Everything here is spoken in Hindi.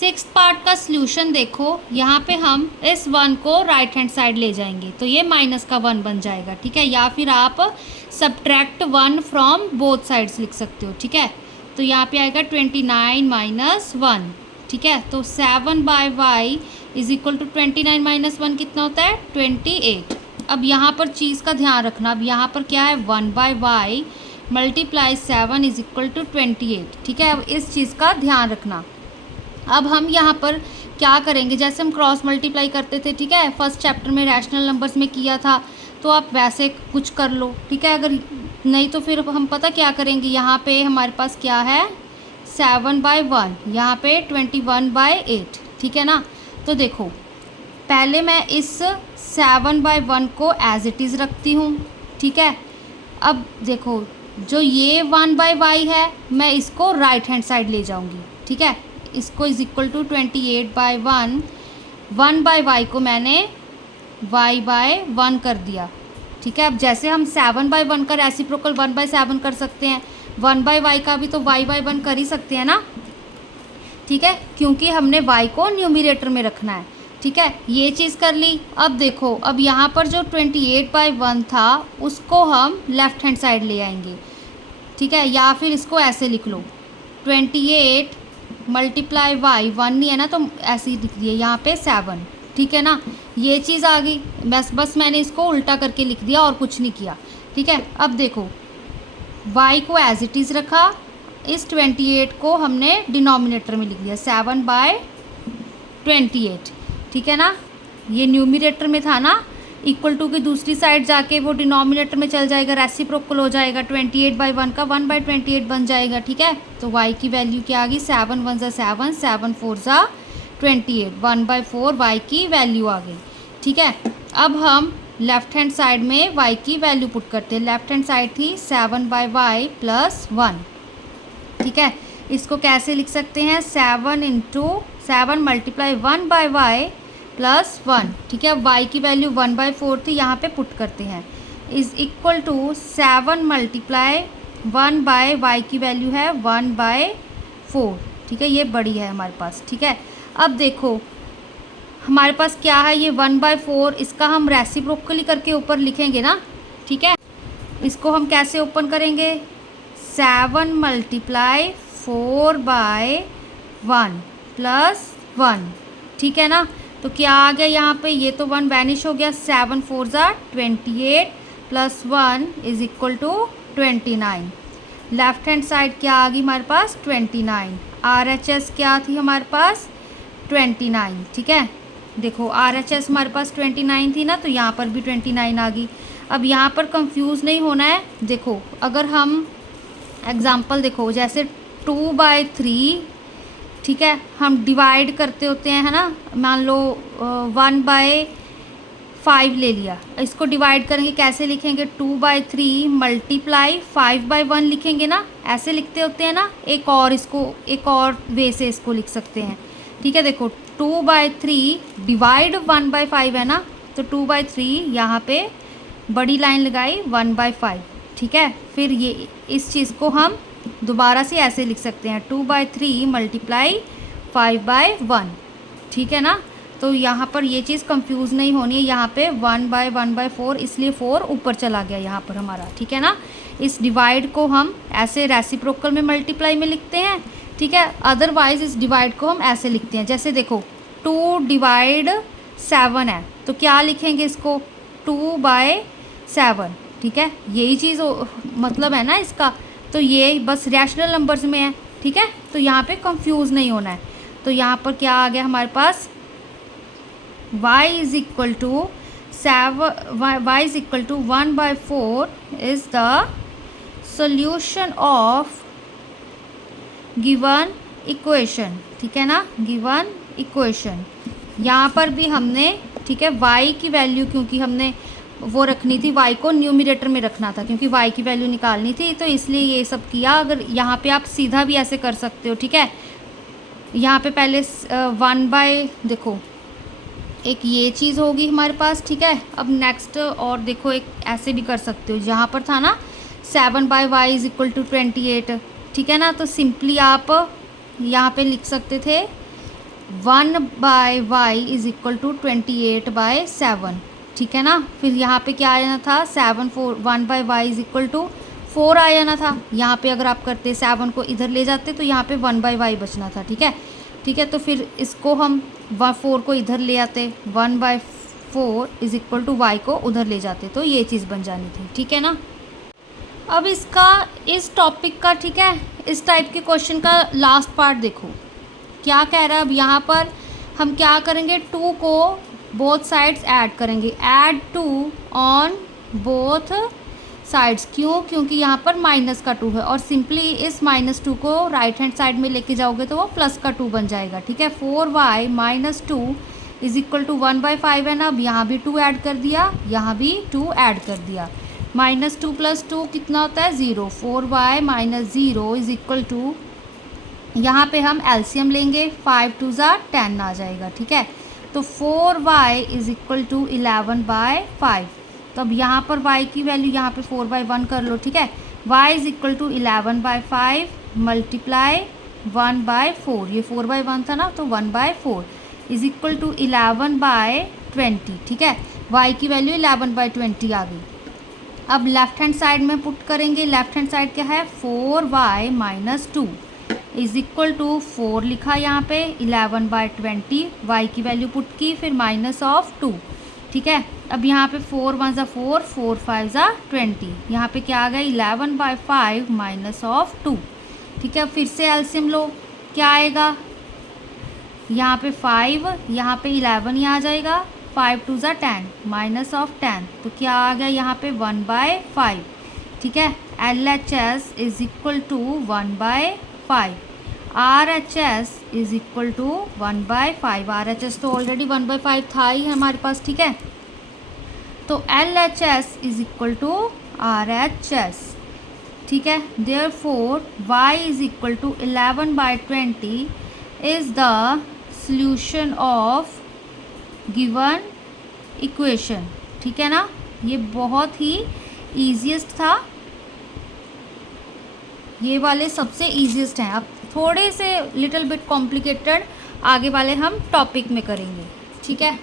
सिक्स्थ पार्ट का सॉल्यूशन देखो, यहाँ पे हम इस 1 को राइट हैंड साइड ले जाएंगे तो ये माइनस का 1 बन जाएगा, ठीक है। या फिर आप सब्ट्रैक्ट 1 फ्रॉम बोथ साइड्स लिख सकते हो, ठीक है। तो यहाँ पे आएगा 29 माइनस 1, ठीक है। तो 7/y is equal to 29 minus 1 कितना होता है 28। अब यहाँ पर चीज़ का ध्यान रखना, अब यहाँ पर क्या है 1/y multiply 7 is equal to 28, ठीक है। अब इस चीज़ का ध्यान रखना। अब हम यहाँ पर क्या करेंगे, जैसे हम क्रॉस मल्टीप्लाई करते थे, ठीक है, फर्स्ट चैप्टर में रैशनल नंबर्स में किया था, तो आप वैसे कुछ कर लो, ठीक है। अगर नहीं तो फिर हम पता क्या करेंगे, यहाँ पे हमारे पास क्या है 7/1, यहाँ पे 21/8, ठीक है ना। तो देखो पहले मैं इस 7/1 को एज इट इज़ रखती हूँ, ठीक है। अब देखो जो ये 1/y है मैं इसको राइट हैंड साइड ले जाऊँगी, ठीक है। इसको इज इक्वल टू 28/1, 1/y को मैंने y/1 कर दिया, ठीक है। अब जैसे हम 7/1 का रेसिप्रोकल 1/7 कर सकते हैं, 1/y का भी तो y/1 कर ही सकते हैं ना, ठीक है, क्योंकि हमने y को न्यूमरेटर में रखना है, ठीक है। ये चीज़ कर ली। अब देखो अब यहाँ पर जो 28/1 था उसको हम लेफ़्ट हैंड साइड ले आएंगे, ठीक है। या फिर इसको ऐसे लिख लो 28 मल्टीप्लाई y, 1 नहीं है ना तो ऐसे ही लिख दिए यहाँ पे 7, ठीक है ना। ये चीज़ आ गई, बस मैंने इसको उल्टा करके लिख दिया और कुछ नहीं किया, ठीक है। अब देखो y को एज इट इज़ रखा, इस 28 को हमने डिनोमिनेटर में लिख दिया 7/28, ठीक है ना। ये न्यूमरेटर में था ना, इक्वल टू की दूसरी साइड जाके वो डिनोमिनेटर में चल जाएगा, रेसिप्रोकल हो जाएगा, 28/1 का 1/28 बन जाएगा, ठीक है। तो y की वैल्यू क्या आ गई 7 1 ज़ा 7, 7 4 ज़ा 28, 1/4 y की वैल्यू आ गई, ठीक है। अब हम लेफ़्ट हैंड साइड में y की वैल्यू पुट करते हैं। लेफ़्ट हैंड साइड थी 7/y प्लस 1, ठीक है। इसको कैसे लिख सकते हैं 7 मल्टीप्लाई 1/y प्लस 1, ठीक है। y की वैल्यू 1/4 थी, यहाँ पे पुट करते हैं, is equal to 7 multiply 1/y की वैल्यू है 1/4, ठीक है। ये बड़ी है हमारे पास, ठीक है। अब देखो हमारे पास क्या है ये 1/4, इसका हम रेसिप्रोकली करके ऊपर लिखेंगे ना, ठीक है। इसको हम कैसे ओपन करेंगे 7 मल्टीप्लाई 4/1 प्लस 1, ठीक है ना। तो क्या आ गया यहाँ पे, ये तो 1 वैनिश हो गया, 7 4 ज़ा 28 plus 1 is equal to 29। Left hand side क्या आ गई हमारे पास 29, RHS क्या थी हमारे पास 29, ठीक है। देखो RHS हमारे पास 29 थी ना, तो यहाँ पर भी 29 आ गई। अब यहाँ पर कंफ्यूज नहीं होना है। देखो अगर हम एग्ज़ाम्पल देखो जैसे 2/3, ठीक है, हम डिवाइड करते होते हैं, है ना। मान लो 1/5 ले लिया, इसको डिवाइड करेंगे कैसे लिखेंगे 2/3 मल्टीप्लाई 5/1 लिखेंगे ना, ऐसे लिखते होते हैं ना। एक और वे से इसको लिख सकते हैं, ठीक है। देखो 2/3 डिवाइड 1/5 है ना, तो 2/3 यहाँ पे बड़ी लाइन लगाई 1/5, ठीक है। फिर ये इस चीज़ को हम दोबारा से ऐसे लिख सकते हैं 2/3 मल्टीप्लाई 5/1, ठीक है ना। तो यहाँ पर ये चीज़ कंफ्यूज नहीं होनी है, यहाँ पे 1/1/4 इसलिए 4 ऊपर चला गया यहाँ पर हमारा, ठीक है ना। इस डिवाइड को हम ऐसे रेसिप्रोकल में मल्टीप्लाई में लिखते हैं, ठीक है। अदरवाइज इस डिवाइड को हम ऐसे लिखते हैं, जैसे देखो 2/7 है तो क्या लिखेंगे इसको 2/7, ठीक है। यही चीज़ मतलब है ना इसका। तो ये बस रैशनल नंबर्स में है, ठीक है। तो यहाँ पे कंफ्यूज नहीं होना है। तो यहाँ पर क्या आ गया हमारे पास y is equal to 1/4 is the solution of given equation, ठीक है ना, गिवन इक्वेशन। यहाँ पर भी हमने, ठीक है, y की वैल्यू क्योंकि हमने वो रखनी थी, y को न्यूमरेटर में रखना था क्योंकि y की वैल्यू निकालनी थी, तो इसलिए ये सब किया। अगर यहाँ पे आप सीधा भी ऐसे कर सकते हो, ठीक है। यहाँ पे पहले देखो एक ये चीज़ होगी हमारे पास, ठीक है। अब नेक्स्ट और देखो एक ऐसे भी कर सकते हो, जहाँ पर था ना 7/y इज इक्वल टू 28, ठीक है ना। तो सिंपली आप यहाँ पे लिख सकते थे 1/y इज इक्वल टू 28/7, ठीक है ना। फिर यहाँ पे क्या आ जाना था, 1/y इज इक्वल टू 4 आ जाना था। यहाँ पे अगर आप करते 7 को इधर ले जाते तो यहाँ पे 1/y बचना था, ठीक है। ठीक है, तो फिर इसको हम 4 को इधर ले आते, 1/4 इज इक्वल टू y को उधर ले जाते, तो ये चीज़ बन जानी थी, ठीक है ना। अब इसका, इस टॉपिक का, ठीक है, इस टाइप के क्वेश्चन का लास्ट पार्ट देखो क्या कह रहा है। अब यहाँ पर हम क्या करेंगे, 2 को बोथ साइड्स ऐड करेंगे, ऐड 2 ऑन बोथ साइड्स। क्यों, क्योंकि यहाँ पर माइनस का 2 है और सिंपली इस -2 को राइट हैंड साइड में लेके जाओगे तो वो प्लस का 2 बन जाएगा, ठीक है। 4y - 2 इज इक्वल टू 1/5 है ना। अब यहाँ भी 2 ऐड कर दिया, यहाँ भी 2 ऐड कर दिया। -2 + 2 कितना होता है, 0। 4y - 0 इज इक्वल टू, यहाँ पे हम एलसीएम लेंगे, 5 2 ज़ा 10 आ जाएगा, ठीक है। तो 4y इज इक्वल टू 11/5। तो अब यहाँ पर y की वैल्यू यहाँ पे 4/1 कर लो, ठीक है। y is equal to 11/5 multiply 1/4, ये 4/1 था ना, तो 1/4 इज इक्वल टू 11/20, ठीक है। y की वैल्यू 11/20 आ गई। अब लेफ्ट हैंड साइड में पुट करेंगे, लेफ्ट हैंड साइड क्या है, 4y - 2 इज इक्वल टू 4 लिखा यहाँ पे, 11/20, y की वैल्यू पुट की, फिर -2, ठीक है। अब यहाँ पे 4 1 ज़ा 4, 4 5 ज़ा 20, यहाँ पे क्या आ गया, 11/5 -2, ठीक है। फिर से एलसीएम लो, क्या आएगा, यहाँ पे 5, यहाँ पे 11 ही आ जाएगा, 5 2 ज़ा 10, -10, तो क्या आ गया यहाँ पे 1/5, ठीक है। LHS is equal to 1/5, RHS is equal to 1/5, RHS तो ऑलरेडी 1/5 था ही हमारे पास, ठीक है। तो LHS is equal to RHS, ठीक है। Therefore y is equal to 11/20 is the solution of given equation, ठीक है ना। ये बहुत ही ईजीएस्ट था, ये वाले सबसे ईजीएस्ट हैं। अब थोड़े से लिटिल बिट कॉम्प्लिकेटेड आगे वाले हम टॉपिक में करेंगे, ठीक है।